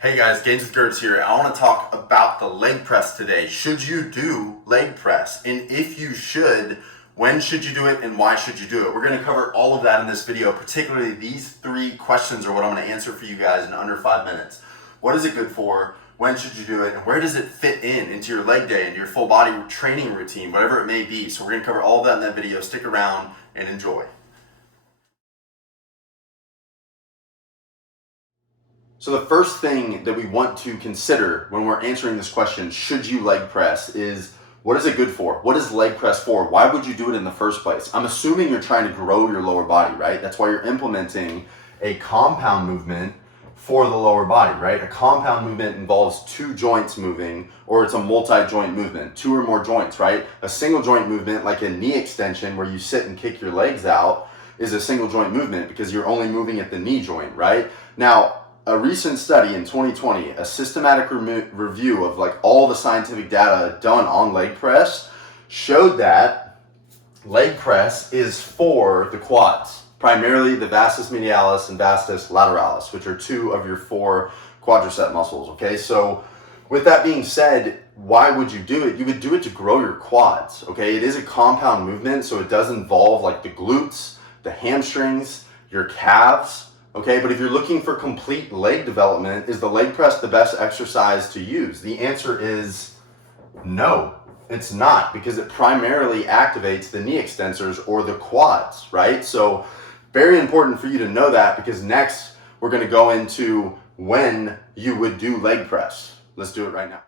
Hey guys, Gains with Gertz here. I want to talk about the leg press today. Should you do leg press? And if you should, when should you do it and why should you do it? We're going to cover all of that in this video, particularly these 3 questions are what I'm going to answer for you guys in under 5 minutes. What is it good for? When should you do it? And where does it fit into your leg day and your full body training routine, whatever it may be. So we're going to cover all of that in that video. Stick around and enjoy. So the first thing that we want to consider when we're answering this question, should you leg press, is what is it good for? What is leg press for? Why would you do it in the first place? I'm assuming you're trying to grow your lower body, right? That's why you're implementing a compound movement for the lower body, right? A compound movement involves 2 joints moving, or it's a multi-joint movement, 2 or more joints, right? A single joint movement, like a knee extension where you sit and kick your legs out, is a single joint movement because you're only moving at the knee joint, right? Now, a recent study in 2020, a systematic review of like all the scientific data done on leg press, showed that leg press is for the quads, primarily the vastus medialis and vastus lateralis, which are 2 of your 4 quadricep muscles, okay? So with that being said, why would you do it? You would do it to grow your quads, okay? It is a compound movement, so it does involve like the glutes, the hamstrings, your calves, okay? But if you're looking for complete leg development, is the leg press the best exercise to use? The answer is no, it's not, because it primarily activates the knee extensors or the quads, right? So very important for you to know that, because next we're going to go into when you would do leg press. Let's do it right now.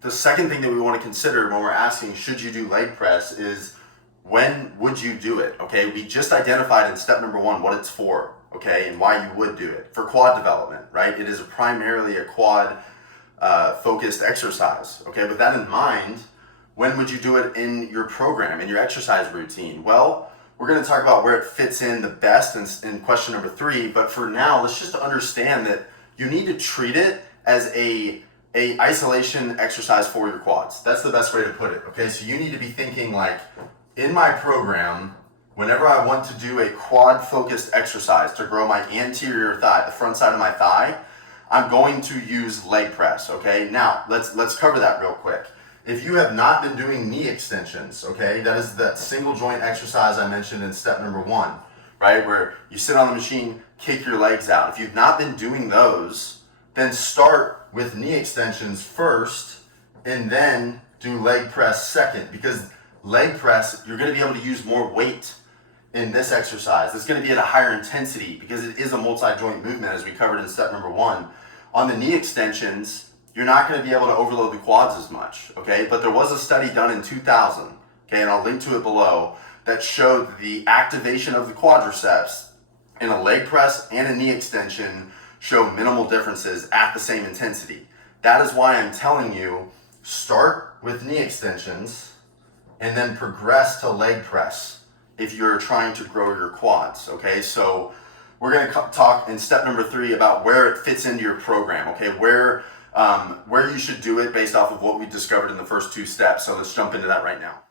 The second thing that we want to consider when we're asking, should you do leg press, is when would you do it? Okay, we just identified in step number 1 what it's for, okay, and why you would do it. For quad development, right? It is primarily a quad focused exercise, okay? With that in mind, when would you do it in your program, in your exercise routine? Well, we're going to talk about where it fits in the best in question number 3, but for now, let's just understand that you need to treat it as a isolation exercise for your quads. That's the best way to put it, okay? So you need to be thinking like, in my program, whenever I want to do a quad-focused exercise to grow my anterior thigh, the front side of my thigh, I'm going to use leg press, okay? Now, let's cover that real quick. If you have not been doing knee extensions, okay, that is that single joint exercise I mentioned in step number 1, right, where you sit on the machine, kick your legs out. If you've not been doing those, then start with knee extensions first and then do leg press second, because leg press, you're going to be able to use more weight in this exercise. It's going to be at a higher intensity because it is a multi-joint movement, as we covered in step number 1. On the knee extensions, you're not going to be able to overload the quads as much, okay? But there was a study done in 2000, okay, and I'll link to it below, that showed the activation of the quadriceps in a leg press and a knee extension show minimal differences at the same intensity. That is why I'm telling you, start with knee extensions and then progress to leg press if you're trying to grow your quads, okay? So we're going to talk in step number 3 about where it fits into your program, okay? Where you should do it based off of what we discovered in the first 2 steps. So let's jump into that right now.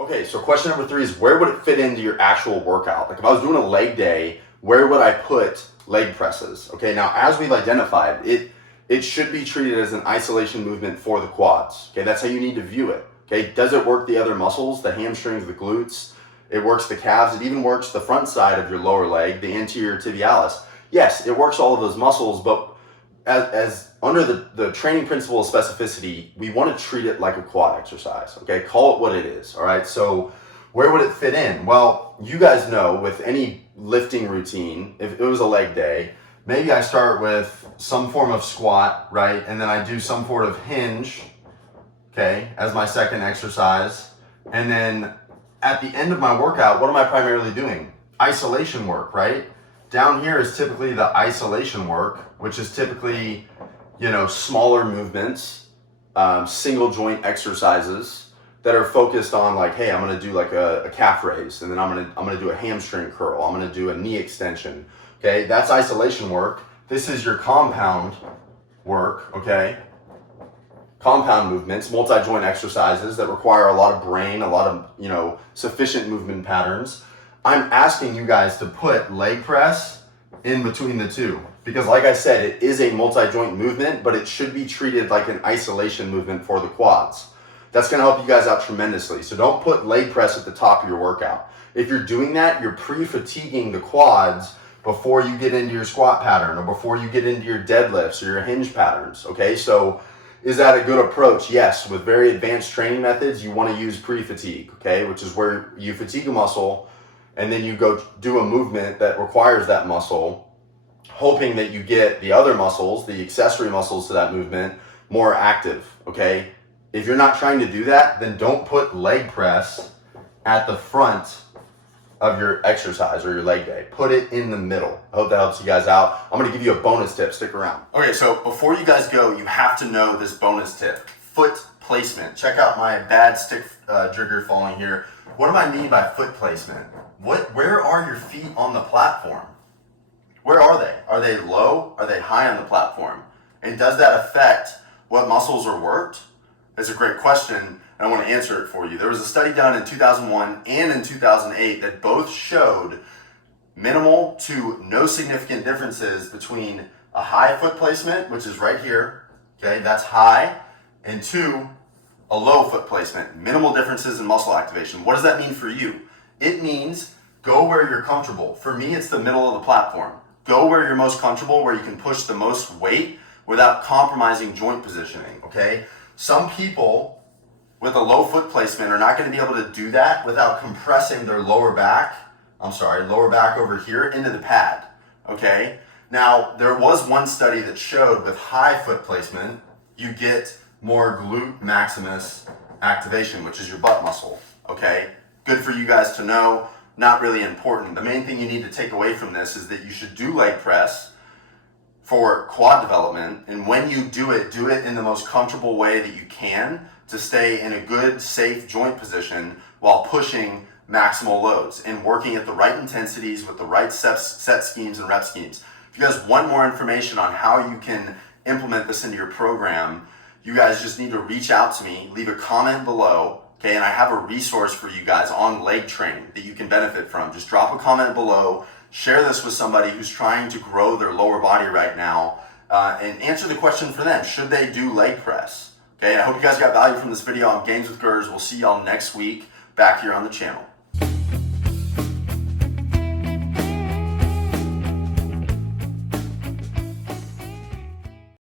Okay, so question number 3 is, where would it fit into your actual workout? Like if I was doing a leg day, where would I put leg presses? Okay, now as we've identified, it should be treated as an isolation movement for the quads. Okay, that's how you need to view it. Okay, does it work the other muscles, the hamstrings, the glutes? It works the calves. It even works the front side of your lower leg, the anterior tibialis. Yes, it works all of those muscles, but as under the training principle of specificity, we want to treat it like a quad exercise. Okay, call it what it is. All right, so where would it fit in? Well, you guys know with any lifting routine, if it was a leg day, maybe I start with some form of squat, right? And then I do some sort of hinge, okay, as my second exercise. And then at the end of my workout, what am I primarily doing? Isolation work, right? Down here is typically the isolation work, which is typically, smaller movements, single joint exercises that are focused on like, hey, I'm gonna do like a calf raise, and then I'm gonna do a hamstring curl, I'm gonna do a knee extension. Okay, that's isolation work. This is your compound work, okay? compound movements, multi-joint exercises that require a lot of brain, a lot of, sufficient movement patterns, I'm asking you guys to put leg press in between the two. Because like I said, it is a multi-joint movement, but it should be treated like an isolation movement for the quads. That's gonna help you guys out tremendously. So don't put leg press at the top of your workout. If you're doing that, you're pre-fatiguing the quads before you get into your squat pattern or before you get into your deadlifts or your hinge patterns, okay? So is that a good approach? Yes, with very advanced training methods, you wanna use pre-fatigue, okay? Which is where you fatigue a muscle and then you go do a movement that requires that muscle, hoping that you get the other muscles, the accessory muscles to that movement, more active, okay? If you're not trying to do that, then don't put leg press at the front of your exercise or your leg day. Put it in the middle. I hope that helps you guys out. I'm gonna give you a bonus tip, stick around. Okay, so before you guys go, you have to know this bonus tip, foot placement. Check out my bad stick trigger falling here. What do I mean by foot placement? Where are your feet on the platform? Where are they? Are they low? Are they high on the platform? And does that affect what muscles are worked? It's a great question, and I want to answer it for you. There was a study done in 2001 and in 2008 that both showed minimal to no significant differences between a high foot placement, which is right here, okay, that's high, and two, a low foot placement. Minimal differences in muscle activation. What does that mean for you? It means go where you're comfortable. For me, it's the middle of the platform. Go where you're most comfortable, where you can push the most weight without compromising joint positioning, okay? Some people with a low foot placement are not going to be able to do that without compressing their lower back over here into the pad, okay? Now, there was one study that showed with high foot placement, you get more glute maximus activation, which is your butt muscle, okay? Good for you guys to know, not really important. The main thing you need to take away from this is that you should do leg press for quad development, and when you do it in the most comfortable way that you can to stay in a good, safe joint position while pushing maximal loads and working at the right intensities with the right set schemes and rep schemes. If you guys want more information on how you can implement this into your program, you guys just need to reach out to me, leave a comment below, okay, and I have a resource for you guys on leg training that you can benefit from. Just drop a comment below, share this with somebody who's trying to grow their lower body right now, and answer the question for them. Should they do leg press? Okay, I hope you guys got value from this video. I'm Gains with Gers. We'll see y'all next week back here on the channel.